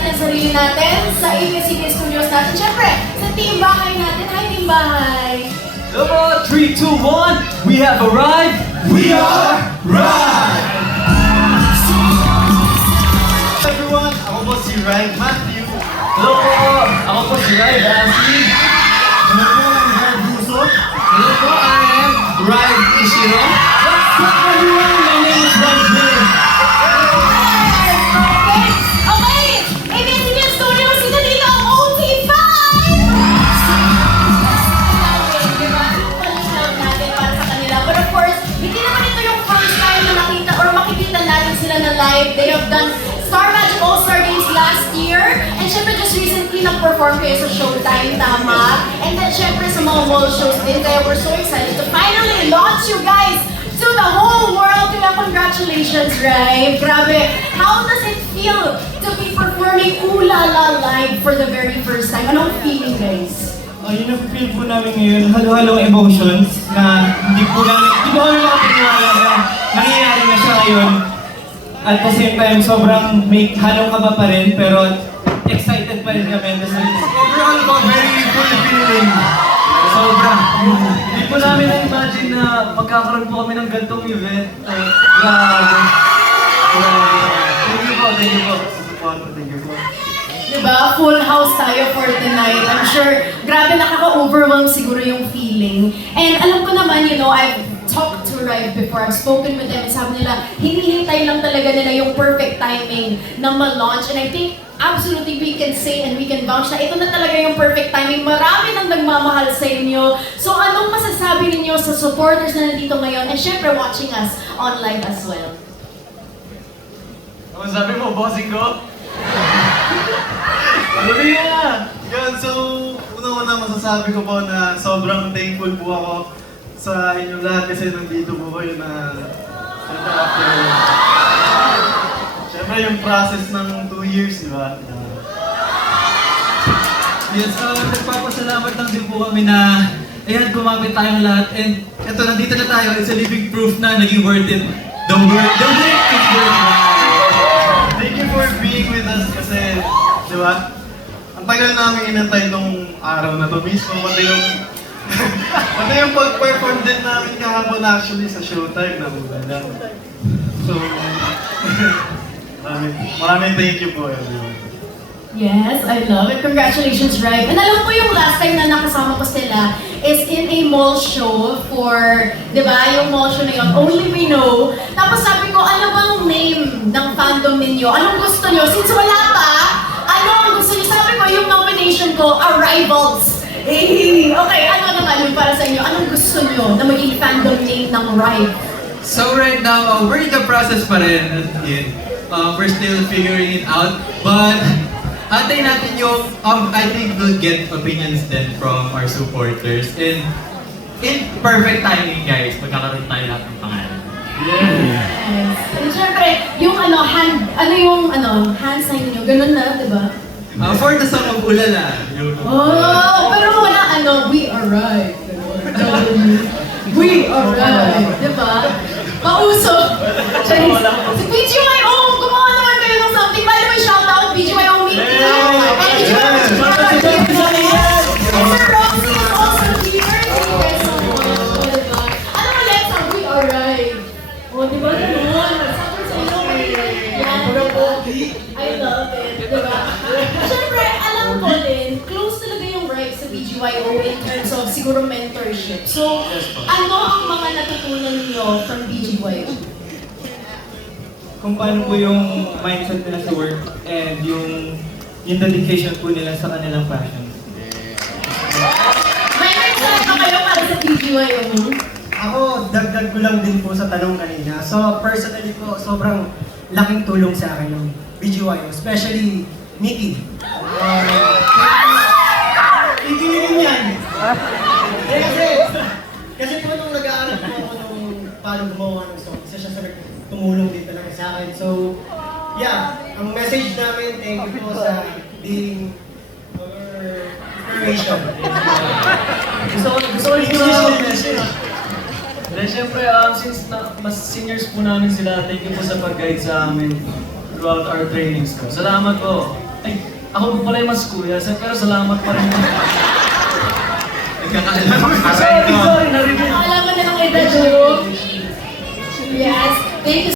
natin sarili natin sa ABS-CBN Studios natin. Syempre, sa team bahay natin. Hi, team bahay. Number 3, 2, 1, we have arrived! We are Ride! everyone, ako po si Ryan Matthew. Hello po! Ako po si Ryan Dancy. Ano po ang Ryan Russo? Hello po, I am Ryan Ishiro. Recently nag-perform kayo sa Showtime, tama? And then syempre sa mga mall shows din. Kaya we're so excited to finally launch you guys to the whole world. Kaya congratulations, Rai. Grabe. How does it feel to be performing Ooh La La live for the very first time? Anong feeling, guys? Uh, yun ang feel po namin ngayon, halo-halong emotions na hindi po namin, hindi po kami makapaniwala na nangyayari na siya ngayon. At the same time, sobrang may halong kaba pa rin, pero excited pa rin kami. Overall po, very fulfilling. sobra. Hindi po namin na-imagine na magkakaroon po kami ng gantong event. Uh, grabe. Grabe. Thank you po, thank you po. Thank you po. Diba? Full house tayo for tonight. I'm sure, grabe nakaka-overwhelm siguro yung feeling. And alam ko naman, you know, I've talked to Rive before. I've spoken with them. Sabi nila, hinihintay lang talaga nila yung perfect timing na ma-launch. And I think, absolutely, we can say and we can vouch na ito na talaga yung perfect timing. Marami nang nagmamahal sa inyo. So, anong masasabi ninyo sa supporters na nandito ngayon? And syempre, watching us online as well. Ano sabi mo, bossing ko? Sabi na! Yun, so, una-una masasabi ko po na sobrang thankful po ako sa inyong lahat kasi nandito po kayo na Siyempre yung process ng 2 years, di ba? Na- Yes, uh, nagpapasalamat lang din po kami na ayan, gumamit tayong lahat. And eto, nandito na tayo. It's a living proof na naging worth it. The work, the work is worth it. Thank you for being with us kasi, di ba? Ang tagal namin inantay itong araw na to mismo, pati yung pati yung pag-perform din namin kahapon actually sa showtime na lang. So, maraming, maraming thank you po everyone. Yes, I love it. Congratulations, Rive. And alam ko yung last time na nakasama ko sila is in a mall show for, di ba, yung mall show na yun, Only We Know. Tapos sabi ko, ano bang name ng fandom ninyo? Anong gusto nyo? Since wala pa, ano ang gusto nyo? Sabi ko, yung nomination ko, Arrivals. Eh, okay, ano naman yung para sa inyo? Anong gusto nyo na maging fandom name ng Rive? So right now, uh, we're in the process pa rin. Yun. Uh, we're still figuring it out. But, antay natin yung, um, I think we'll get opinions then from our supporters. And, in perfect timing, guys, magkakaroon tayo lahat ng pangalan. Yes. And syempre, yung ano, hand, ano yung ano, hand sign nyo, ganun na, di ba? Uh, for the song of Ulala, yung... Oh, pero wala ano, we arrived. we arrived, di ba? Pauso. Chinese. Si BGYO, gumawa sa BGYO in terms of siguro mentorship. So, ano ang mga natutunan niyo from BGYO? kung paano po yung mindset nila sa work and yung yung dedication po nila sa kanilang passion. May mensahe ba kayo para sa BGYO? Ako, dagdag ko lang din po sa tanong kanina. So, personally po, sobrang laking tulong sa akin yung BGYO, especially Mickey. Uh, eh, kasi, kasi po nung nag-aaral po ako nung paano gumawa ng song, isa siya sa tumulong din talaga sa akin. So, yeah, ang message namin, thank you po sa being our inspiration. gusto ko, gusto ko yung message. Then syempre, um, since na, mas seniors po namin sila, thank you po sa pag-guide sa amin throughout our trainings ko. Salamat po. Ay, ako po pala yung mas kuya, pero salamat pa rin. Pagkakaalam. sorry, sorry. Narinig. Nakalaman na ng edad, Yes. Thank you.